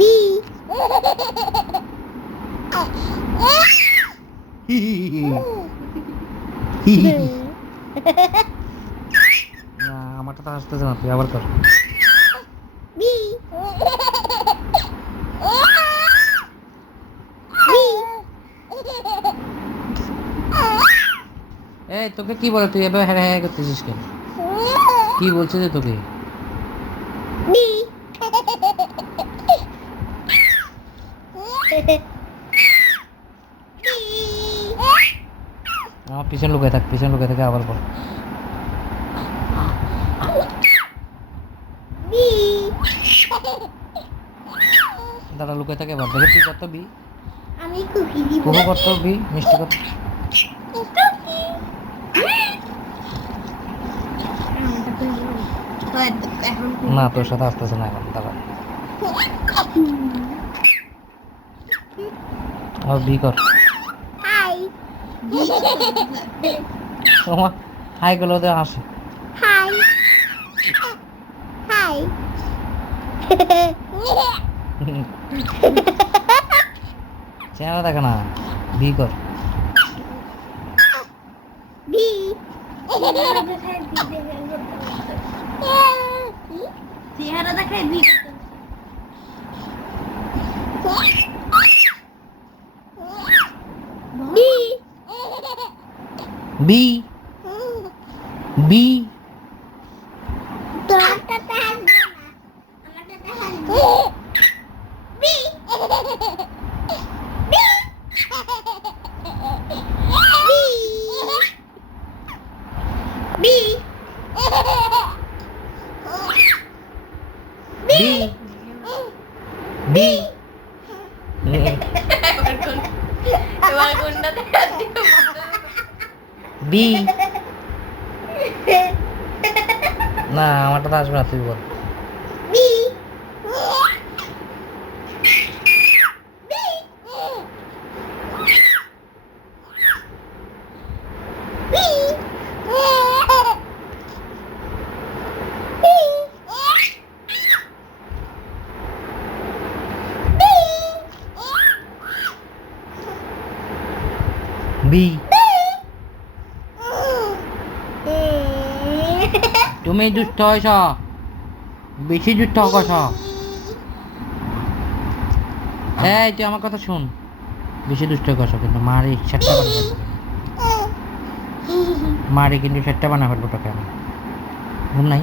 B না আমারটা তো হাসতেছে না, তুই আবার কর। বি এই তোকে কি বলে, তুই এবার হ্যাঁ হ্যাঁ করতেছিস কেন? কি বলছে যে তোকে? বি আমার পিছনে লুকিয়ে থাক, পিছনে লুকিয়ে থাকে, আবার বল। বি দাঁড়া লুকিয়ে থাকে, এবার দেখে তুই কত বি, আমি কুকি দিব কুহু কত বি, মিষ্টি কত। না তোর সাথে আসতেছে না এখন, দাঁড়া আর বি কর। হাই তোমার হাই গুলো তো হাসে। হাই হাই চেহারা দেখে না, বি কর। বি চেহারা দেখায় বি বি বি বি তোরটা থাকবে না আমারটা থাকবে বি বি বি বি এবার কোনটাতে হাত দিব বি না আমারটা তো আসবে না, তুই বল। বি বি তুমি দুষ্ট হয়েছ, বেশি দুষ্ট হকছ। এই তুই আমার কথা শুন, বেশি দুষ্ট হকছ কিন্তু মারি সেটটা বানা ফেলবো, মারি কিন্তু সেটটা বানা ফেলবো তোকে আমি। ঘুম নাই?